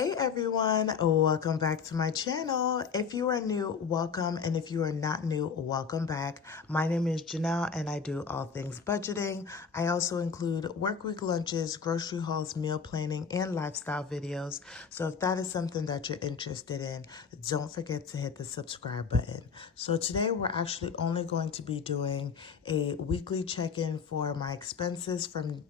Hey everyone, welcome back to my channel. If you are new, welcome, and if you are not new, welcome back. My name is Janelle and I do all things budgeting. I also include work week lunches, grocery hauls, meal planning, and lifestyle videos. So if that is something that you're interested in, don't forget to hit the subscribe button. So today we're actually only going to be doing a weekly check-in for my expenses from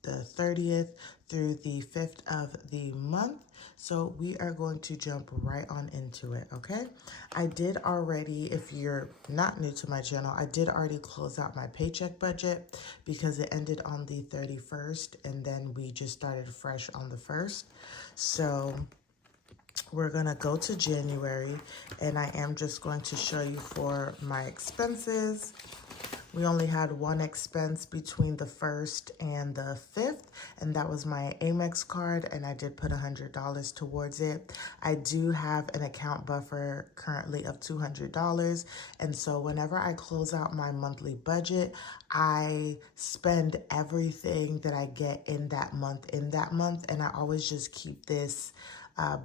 the 30th through the 5th of the month. So we are going to jump right on into it, okay? I did already, if you're not new to my channel, I did already close out my paycheck budget because it ended on the 31st and then we just started fresh on the 1st. So we're gonna go to January and I am just going to show you for my expenses. We only had one expense between the 1st and the 5th, and that was my Amex card, and I did put $100 towards it. I do have an account buffer currently of $200, and so whenever I close out my monthly budget, I spend everything that I get in that month, and I always just keep this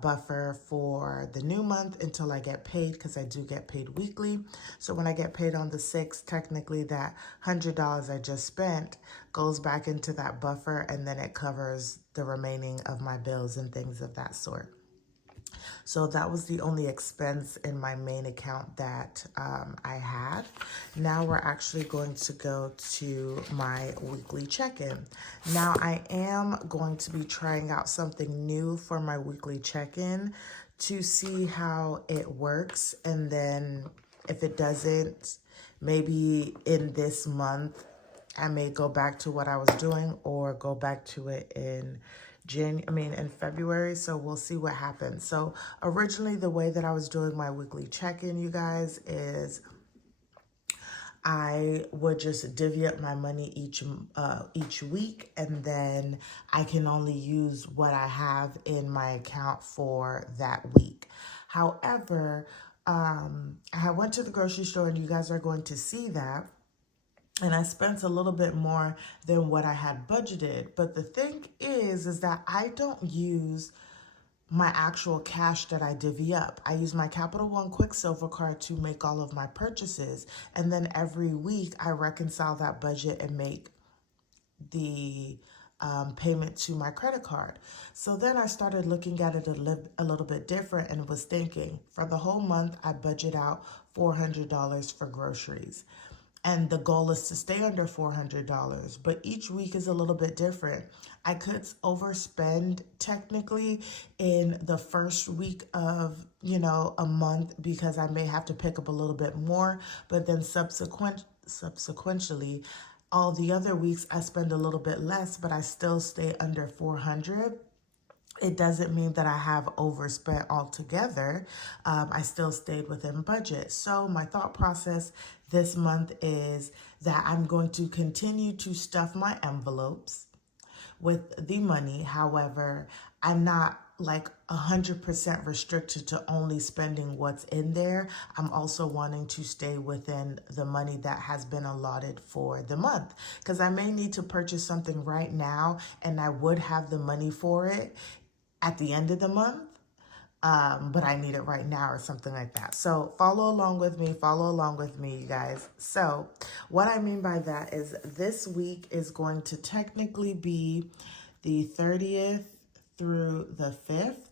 buffer for the new month until I get paid, because I do get paid weekly. So when I get paid on the 6th, technically that $100 I just spent goes back into that buffer, and then it covers the remaining of my bills and things of that sort. So that was the only expense in my main account that I had. Now we're actually going to go to my weekly check-in. Now I am going to be trying out something new for my weekly check-in to see how it works. And then if it doesn't, maybe in this month, I may go back to what I was doing or go back to it in in February. So we'll see what happens. So originally the way that I was doing my weekly check-in, you guys, is I would just divvy up my money each week, and then I can only use what I have in my account for that week. However, I went to the grocery store, and you guys are going to see that. And I spent a little bit more than what I had budgeted. But the thing is that I don't use my actual cash that I divvy up. I use my Capital One Quicksilver card to make all of my purchases. And then every week I reconcile that budget and make the payment to my credit card. So then I started looking at it a little bit different and was thinking, for the whole month, I budget out $400 for groceries. And the goal is to stay under $400, but each week is a little bit different. I could overspend technically in the first week of, a month, because I may have to pick up a little bit more, but then subsequently, all the other weeks I spend a little bit less, but I still stay under 400. It doesn't mean that I have overspent altogether. I still stayed within budget. So my thought process this month is that I'm going to continue to stuff my envelopes with the money. However, I'm not like 100% restricted to only spending what's in there. I'm also wanting to stay within the money that has been allotted for the month, because I may need to purchase something right now and I would have the money for it at the end of the month, but I need it right now or something like that. So follow along with me, you guys. So what I mean by that is this week is going to technically be the 30th through the 5th.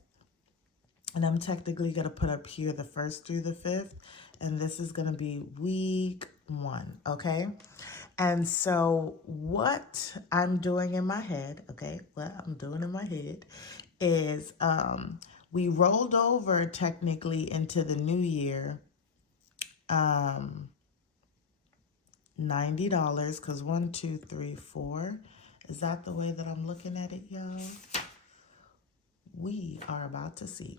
And I'm technically going to put up here the 1st through the 5th. And this is going to be week 1, okay? And so what I'm doing in my head, is we rolled over technically into the new year $90, because 1, 2, 3, 4. Is that the way that I'm looking at it, y'all? We are about to see.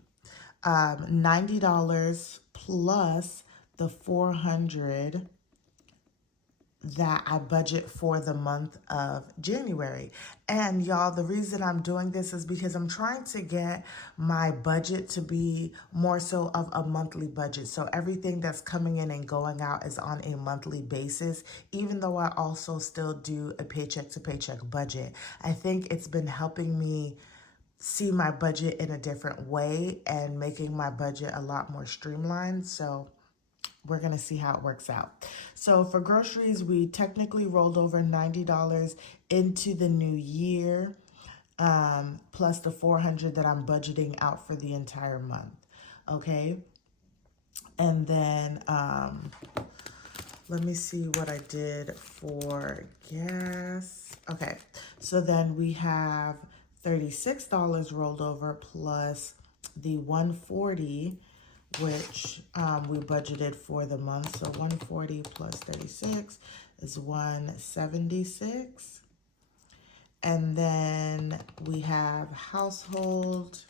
$90 plus the $400 that I budget for the month of January. And y'all, the reason I'm doing this is because I'm trying to get my budget to be more so of a monthly budget. So everything that's coming in and going out is on a monthly basis, even though I also still do a paycheck to paycheck budget. I think it's been helping me see my budget in a different way and making my budget a lot more streamlined. So we're going to see how it works out. So for groceries, we technically rolled over $90 into the new year, plus the $400 that I'm budgeting out for the entire month. Okay. And then, let me see what I did for gas. Okay. So then we have $36 rolled over plus the $140, which we budgeted for the month. So 140 plus 36 is 176. And then we have household.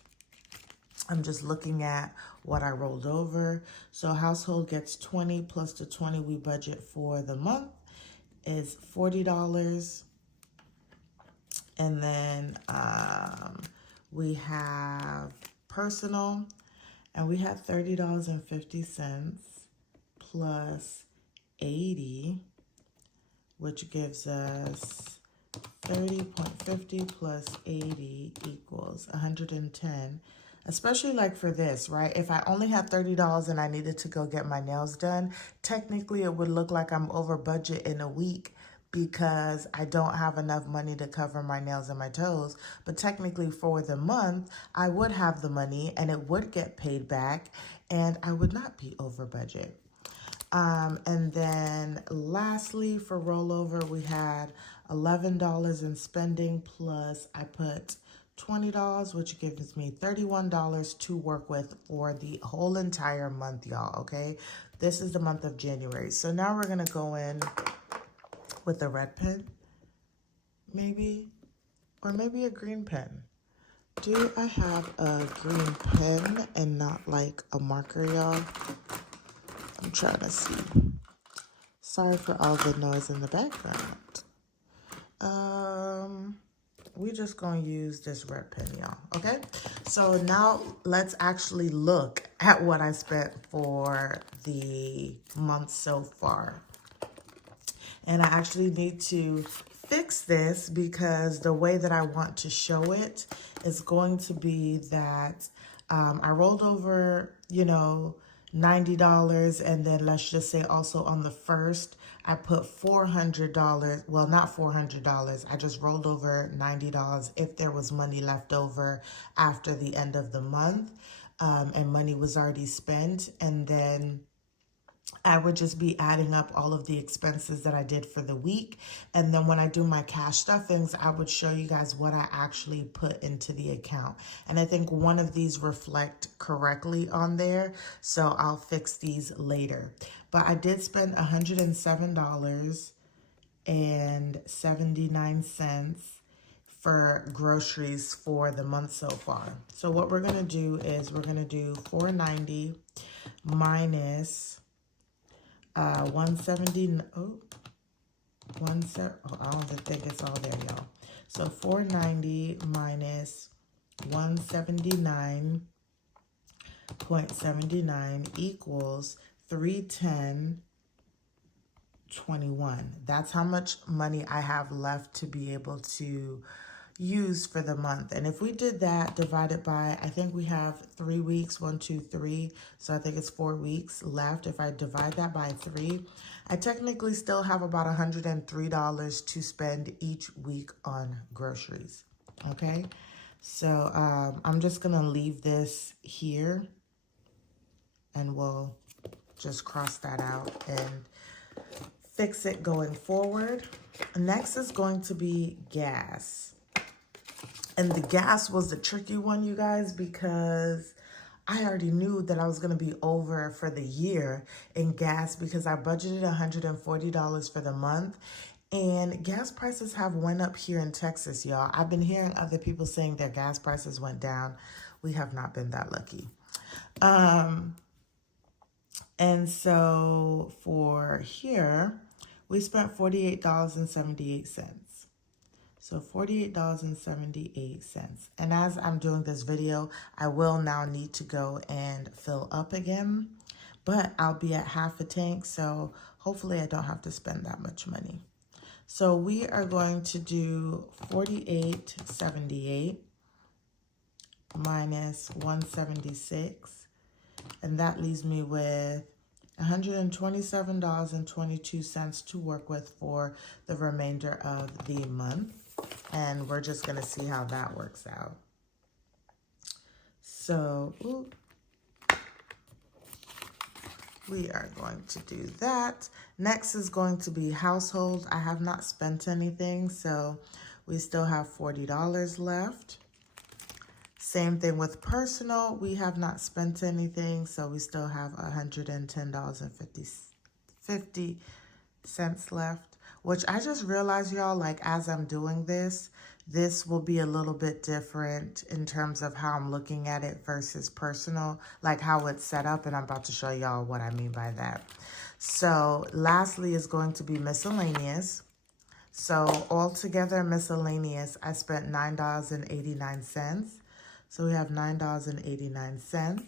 I'm just looking at what I rolled over. So household gets 20 plus the 20 we budget for the month is $40. And then we have personal, and we have $30.50 plus 80, which gives us 30.50 plus 80 equals 110. Especially like for this, right? If I only had $30 and I needed to go get my nails done, technically it would look like I'm over budget in a week because I don't have enough money to cover my nails and my toes. But technically for the month, I would have the money and it would get paid back and I would not be over budget. And then lastly, for rollover, we had $11 in spending plus I put $20, which gives me $31 to work with for the whole entire month, y'all, okay? This is the month of January. So now we're going to go in with a red pen, maybe, or maybe a green pen. Do I have a green pen and not like a marker, y'all? I'm trying to see. Sorry for all the noise in the background. We just gonna use this red pen, y'all, okay? So now let's actually look at what I spent for the month so far. And I actually need to fix this because the way that I want to show it is going to be that I rolled over, you know, $90, and then let's just say also on the first, I put $400, well, not $400, I just rolled over $90 if there was money left over after the end of the month, and money was already spent, and then I would just be adding up all of the expenses that I did for the week. And then when I do my cash stuffings, I would show you guys what I actually put into the account. And I think one of these reflect correctly on there. So I'll fix these later. But I did spend $107.79 for groceries for the month so far. So what we're going to do is we're going to do $490 minus 170, I don't think it's all there, y'all. So 490 minus 179.79 equals 310.21. That's how much money I have left to be able to use for the month. And if we did that divided by, I think we have 3 weeks, 1, 2, 3. So I think it's 4 weeks left. If I divide that by 3, I technically still have about $103 to spend each week on groceries. Okay. So I'm just going to leave this here and we'll just cross that out and fix it going forward. Next is going to be gas. And the gas was the tricky one, you guys, because I already knew that I was going to be over for the year in gas because I budgeted $140 for the month. And gas prices have went up here in Texas, y'all. I've been hearing other people saying their gas prices went down. We have not been that lucky. And so for here, we spent $48.78. So $48.78. And as I'm doing this video, I will now need to go and fill up again, but I'll be at half a tank. So hopefully I don't have to spend that much money. So we are going to do $48.78 minus 176. And that leaves me with $127.22 to work with for the remainder of the month. And we're just going to see how that works out. So, we are going to do that. Next is going to be household. I have not spent anything, so we still have $40 left. Same thing with personal. We have not spent anything, so we still have $110.50 left, which I just realized, y'all, like as I'm doing this, this will be a little bit different in terms of how I'm looking at it versus personal, like how it's set up, and I'm about to show y'all what I mean by that. So lastly is going to be miscellaneous. So altogether miscellaneous, I spent $9.89. So we have $9.89.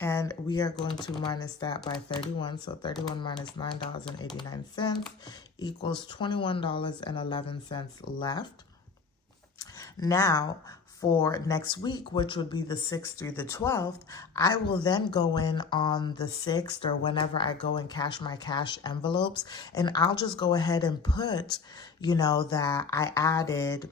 And we are going to minus that by 31. So 31 minus $9.89 equals $21.11 left. Now, for next week, which would be the 6th through the 12th, I will then go in on the 6th or whenever I go and cash my cash envelopes, and I'll just go ahead and put, you know, that I added,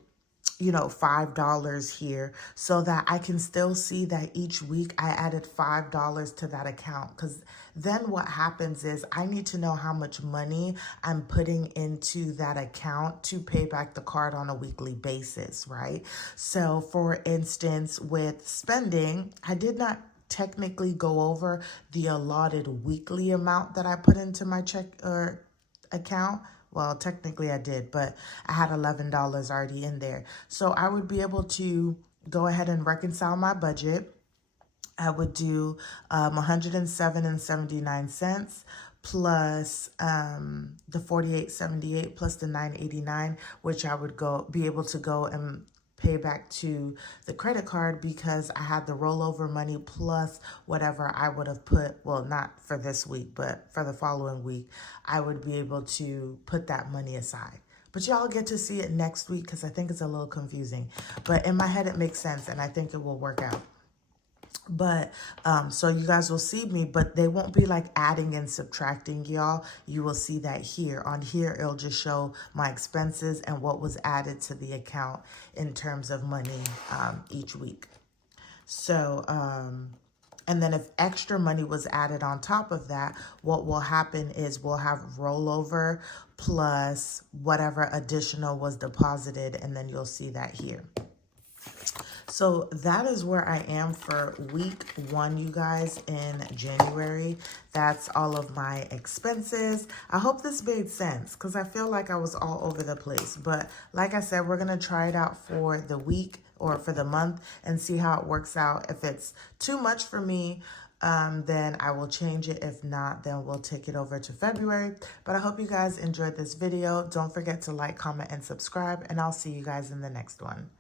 you know, $5 here so that I can still see that each week I added $5 to that account. Because then what happens is I need to know how much money I'm putting into that account to pay back the card on a weekly basis, right? So for instance, with spending, I did not technically go over the allotted weekly amount that I put into my check or account. Well, technically I did, but I had $11 already in there. So I would be able to go ahead and reconcile my budget. I would do $107.79 plus the $48.78 plus the $9.89, which I would be able to go and pay back to the credit card because I had the rollover money plus whatever I would have put, well, not for this week, but for the following week, I would be able to put that money aside. But y'all get to see it next week because I think it's a little confusing. But in my head, it makes sense, and I think it will work out. But so you guys will see me, but they won't be like adding and subtracting, y'all. You will see that here. On here, it'll just show my expenses and what was added to the account in terms of money each week. So, and then if extra money was added on top of that, what will happen is we'll have rollover plus whatever additional was deposited, and then you'll see that here. So that is where I am for week 1, you guys, in January. That's all of my expenses. I hope this made sense because I feel like I was all over the place. But like I said, we're going to try it out for the week or for the month and see how it works out. If it's too much for me, then I will change it. If not, then we'll take it over to February. But I hope you guys enjoyed this video. Don't forget to like, comment, and subscribe, and I'll see you guys in the next one.